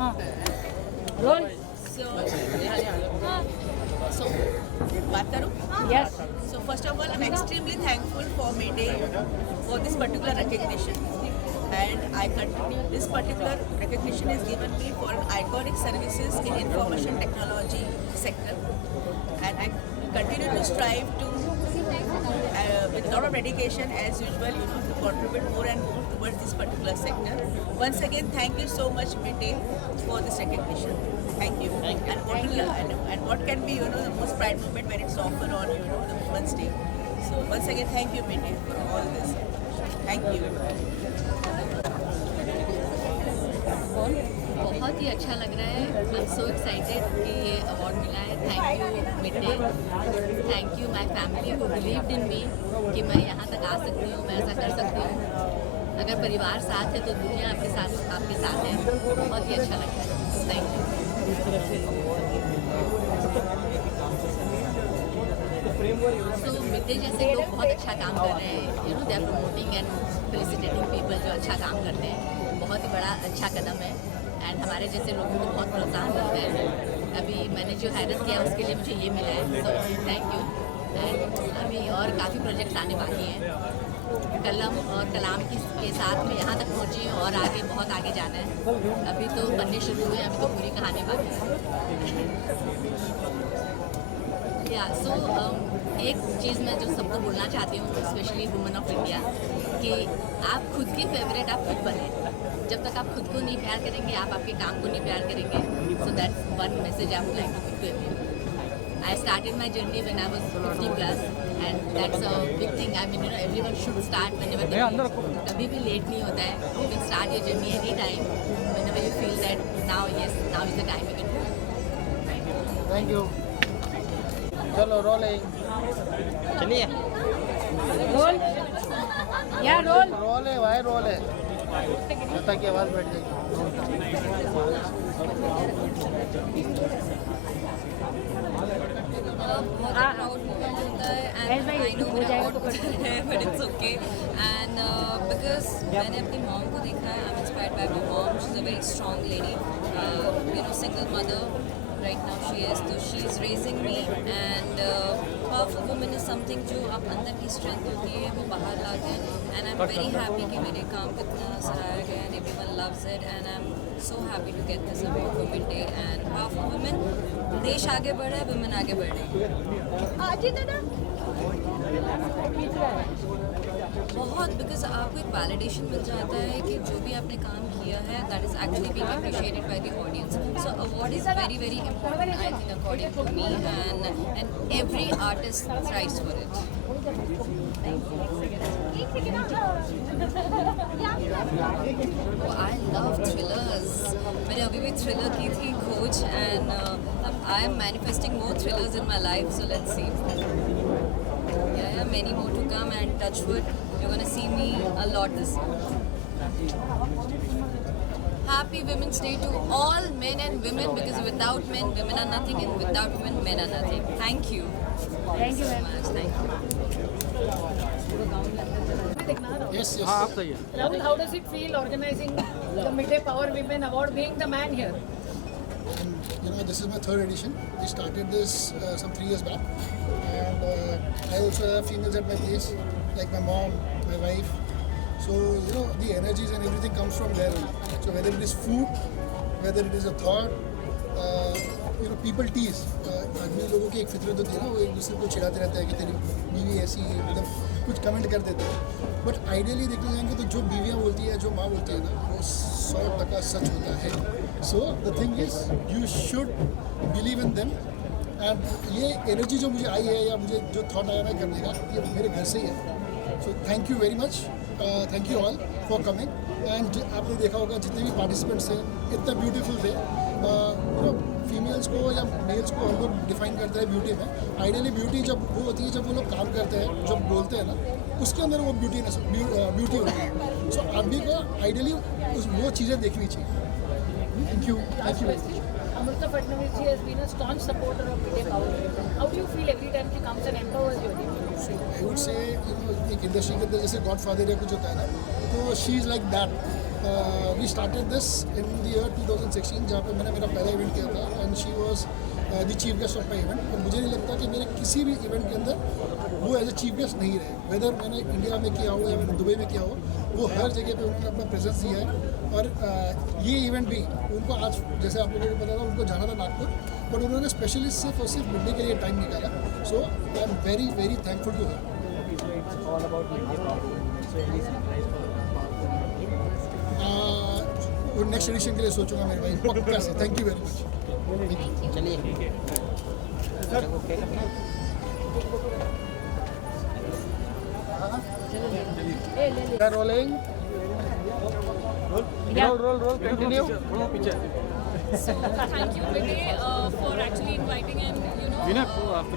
हाँ role So, बात करूँ? Yes So first of all, I'm extremely thankful for Mayday for this particular recognition, and I continue. This particular recognition is given me for iconic services in information technology sector, and I continue to strive to, with a lot of dedication as usual, to contribute more and more towards this particular sector. Once again, thank you so much, Mayday, for this recognition. Thank you. And what can be, the most pride moment when it's offered on, the Women's Day. So once again, thank you, Mayday, for all this. Thank you. बहुत ही अच्छा लग रहा है। I am so excited कि ये award मिला है। Thank you Midday, thank you my family who believed in me कि मैं यहाँ तक आ सकती हूँ, मैं ऐसा कर सकती हूँ। अगर परिवार साथ है तो दुनिया आपके साथ है। बहुत ही अच्छा लग रहा है। Thank you. सो मिडडे जैसे लोग बहुत अच्छा काम कर रहे हैं, they are promoting and felicitating people जो अच्छा काम करते हैं। बहुत ही बड़ा अच्छा कदम है एंड हमारे जैसे लोगों को बहुत प्रोत्साहन मिलता है। अभी मैंने जो हैरत किया उसके लिए मुझे ये मिला है, सो थैंक यू। एंड अभी और काफ़ी प्रोजेक्ट्स आने बाकी हैं। कलम और कलाम के साथ में यहाँ तक पहुँची हूँ और आगे बहुत आगे जाना है। अभी तो बनने शुरू हुए, अभी तो पूरी कहानी बाकी है। या सो एक चीज़ मैं जो सबको बोलना चाहती हूँ, स्पेशली वुमेन ऑफ इंडिया, कि आप खुद की फेवरेट आप खुद बने। जब तक आप खुद को नहीं प्यार करेंगे, आप आपके काम को नहीं प्यार करेंगे। So that's one message I would like to give to everyone. I started my journey when I was 50+ and that's a big thing. I mean everyone should start whenever. कभी भी लेट नहीं होता है। You can start your journey any time whenever you feel that now is the time you can. Thank you. चलो rolling. चलिए roll या roll roll है भाई, रोल है। लता की आवाज़ बैठ जाएगी। प्राउड मोमेंट होता है एंड आई नो मेरा बहुत होता है, but it's okay. And because मैंने अपनी मॉम को देखा है, I am inspired by my mom. She is a very strong lady, single mother right now she is, so she is raising me, and powerful woman is something जो आप अंदर की strength होती है वो बाहर लाते हैं। and I'm very happy कि मेरे काम को इतना सराहा गया and everyone loves it, and I'm so happy to get this award for Midday। and powerful women, देश आगे बढ़ रहा है, women आगे बढ़ रही है बहुत, बिकॉज आपको एक वैलिडेशन मिल जाता है कि जो भी आपने काम किया है that is actually being appreciated by the audience. So award is very very important I think according to me, and every artist thrives for it. I love thrillers. मैंने अभी भी थ्रिलर की थी खोज, and I am manifesting more thrillers in my life, so let's see. Yeah, many more to come, and touch wood, you're going to see me a lot this year. Happy Women's Day to all men and women, because without men, women are nothing, and without women, men are nothing. Thank you. Thank you so much. Thank you. Yes, yes. हाँ आप सही है। Rahul, how does it feel organizing the Midday Power Women Award, being the man here? And this is my third edition. We started this some 3 years back, and I also have females at my place, like my mom, my wife. So the energies and everything comes from there only. So whether it is food, whether it is a thought, people tease. आदमी लोगों की एक फितरत होती है ना, वो एक दूसरे को चिढ़ाते रहते हैं कि तेरी बीवी ऐसी, मतलब कुछ कमेंट कर देते हैं। बट आइडियली देखने जाएंगे तो जो बीवियाँ बोलती है, जो माँ बोलती है ना, वो 100% सच होता है। So the thing is you should believe in them, and ये एनर्जी जो मुझे आई है या मुझे जो थॉट आया ना करने का, ये मेरे घर से ही है। So thank you very much, thank you all for coming. And आपने देखा होगा जितने भी पार्टिसिपेंट्स हैं, इतना ब्यूटीफुल थे। फीमेल्स को या मेल्स को हम लोग डिफाइन करते हैं ब्यूटी में। आइडियली ब्यूटी जब वो होती है जब वो लोग काम करते हैं, जब बोलते हैं ना, उसके अंदर वो ब्यूटी होती है। सो आदमी को आइडियली वो चीज़ें देखनी चाहिए। Thank you, thank you. Amrita Fadnavis ji has been a staunch supporter of Midday Power Women. How do you feel every time she comes and empowers you? I would say एक industry के अंदर जैसे God father या कुछ होता है ना, तो she is like that. We started this in the year 2016 जहाँ पे मैंने मेरा पहला इवेंट किया था and she was the chief guest of my event. और मुझे नहीं लगता कि मेरे किसी भी इवेंट के अंदर वो एज ए चीफ गेस्ट नहीं रहे, वेदर मैंने इंडिया में किया हो या मैंने दुबई में किया हो, वो हर जगह पे उन्होंने अपना प्रेजेंस दिया है। और ये इवेंट भी उनको आज, जैसे आप लोगों को पता था, उनको जाना था नागपुर, बट उन्होंने स्पेशली सिर्फ और सिर्फ मिडडे के लिए टाइम निकाला। So I am very very thankful to her. Next edition के लिए सोचूंगा मेरे भाई, पक्का से। Thank you very much. चलिए rolling. Roll. Continue. Thank you, Vinay, for actually inviting and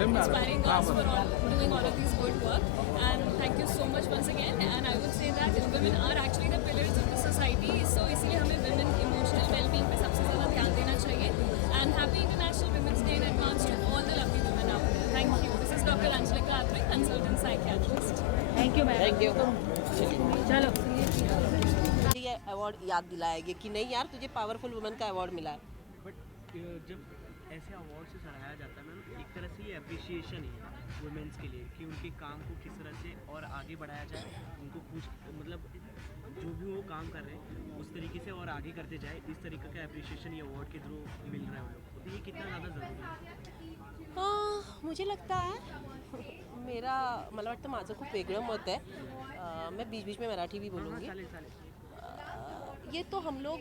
inspiring us for doing all of this good work. And thank you so much once again. And I would say that women are actually the pillars of the society. So इसलिए हमें women emotional well-being पे सबसे ज़्यादा ध्यान देना चाहिए. And happy International Women's Day in advance to all the lovely women out there. Thank you. This is Dr. Anjalika Atre, consultant psychiatrist. Thank you ma'am. Thank you. चलो ये award याद दिलाएंगे कि नहीं यार तुझे पावरफुल वुमेन का award मिला है। बट जब ऐसे अवार्ड से सराहाया जाता है मैम, एक तरह से ये अप्रिसिएशन ही है वुमेन्स के लिए कि उनके काम को किस तरह से और आगे बढ़ाया जाए, उनको कुछ मतलब जो भी वो काम कर रहे हैं उस तरीके से और आगे करते जाए, इस तरीके का अप्रिसिएशन ये अवार्ड के थ्रू मिल रहा है उन लोग को। तो ये कितना ज़्यादा ज़रूरी है? मुझे लगता है मेरा मला वाटतं माझं खूप वेगळं मत आहे। मैं बीच बीच में मराठी भी बोलूँगी। ये तो हम लोग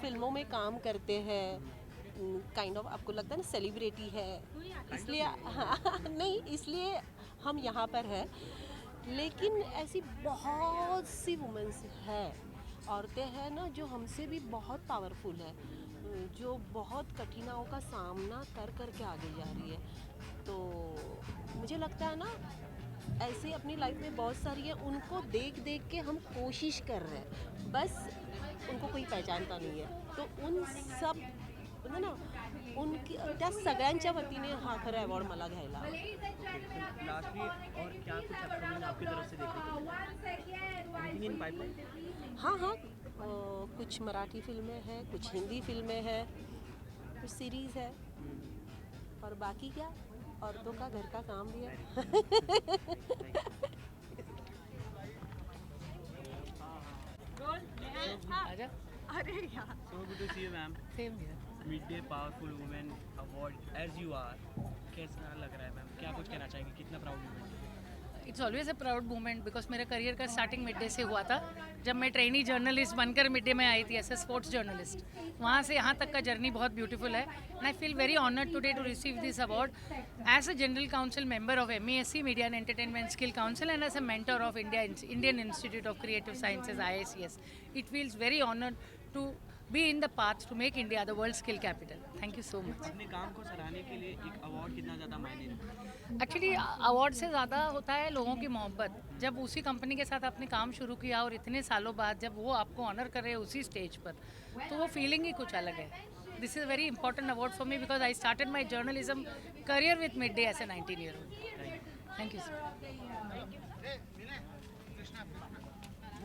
फिल्मों में काम करते हैं, काइंड ऑफ आपको लगता है ना सेलिब्रिटी है, इसलिए नहीं इसलिए हम यहाँ पर हैं। लेकिन ऐसी बहुत सी वुमेन्स हैं, औरतें हैं ना, जो हमसे भी बहुत पावरफुल है, जो बहुत कठिनाइयों का सामना कर कर के आगे जा रही है। तो मुझे लगता है ना ऐसे अपनी लाइफ में बहुत सारी है, उनको देख देख के हम कोशिश कर रहे हैं, बस उनको कोई पहचानता नहीं है। तो उन सब ना उनकी त्या सगळ्यांच्या वतीने हा खरं अवॉर्ड मला घ्यायला। लास्ट में और क्या कुछ अपकमिंग आपकी तरफ से देखने इन पाइपलाइन? हाँ, कुछ मराठी फिल्में हैं, कुछ हिंदी फिल्में हैं, कुछ सीरीज़ है, और बाकी क्या औरतों का घर का काम भी है। आजा। अरे यार। So good to see you, ma'am. Same here. Midday Powerful Women Award as you are. कैसा लग रहा है मैम? क्या कुछ कहना चाहेंगे? कितना प्राउड मोमेंट है? It's always a proud moment because मेरा करियर का स्टार्टिंग मिड डे से हुआ था, जब मैं ट्रेनी जर्नलिस्ट बनकर मिड डे में आई थी एज ए स्पोर्ट्स जर्नलिस्ट। वहाँ से यहाँ तक का जर्नी बहुत ब्यूटीफुल है and I feel very honoured today to receive this award as a general council member of MESC media and entertainment skill council and as a mentor of Indian institute of creative sciences IICS. It feels very honored to be in the path to make India the world skill capital. Thank you so much. अपने काम को सराहने के लिए एक award कितना ज़्यादा मायने रखता है? एक्चुअली अवार्ड से ज़्यादा होता है लोगों की मोहब्बत। जब उसी कंपनी के साथ आपने काम शुरू किया और इतने सालों बाद जब वो आपको ऑनर कर रहे हैं उसी स्टेज पर, तो वो फीलिंग ही कुछ अलग है। This is very important award for me because I started my journalism career with Mid Day as a 19-year-old. Thank you sir.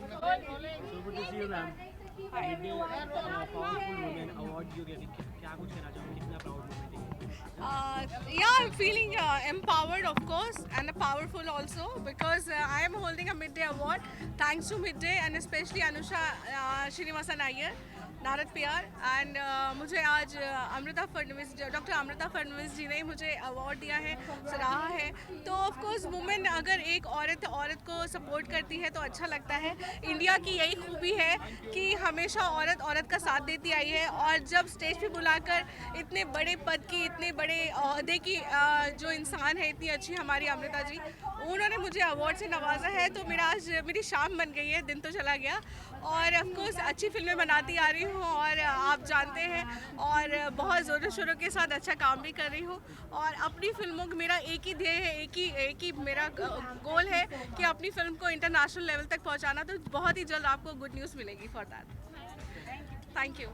So good to see you, ma'am. Midday Powerful Women Award जो क्या कुछ कहना चाहोगे? कितना proud moment है? Yeah, I'm feeling empowered, of course, and powerful also because I am holding a midday award thanks to midday and especially Anusha Srinivasan Iyer, Narad PR, and मुझे आज doctor Amruta Fadnavis जी ने मुझे अवार्ड दिया है, सराहा है। तो ऑफ कोर्स वुमेन अगर एक औरत को सपोर्ट करती है तो अच्छा लगता है। इंडिया की यही खूबी है कि हमेशा औरत का साथ देती आई है, और जब स्टेज पे बुलाकर इतने बड़े पद की, इतने बड़े ओहदे की जो इंसान है, इतनी अच्छी हमारी अमृता जी, उन्होंने मुझे अवार्ड से नवाजा है। तो मेरी शाम बन गई है, दिन तो चला गया। और ऑफ कोर्स अच्छी फिल्में बनाती आ रही हूँ, और आप जानते हैं, और बहुत ज़ोरों शोरों के साथ अच्छा काम भी कर रही हूँ। और अपनी फिल्मों का मेरा एक ही ध्येय है, एक ही मेरा गोल है कि अपनी फिल्म को इंटरनेशनल लेवल तक पहुँचाना। तो बहुत ही जल्द आपको गुड न्यूज़ मिलेगी फॉर दैट। Thank you.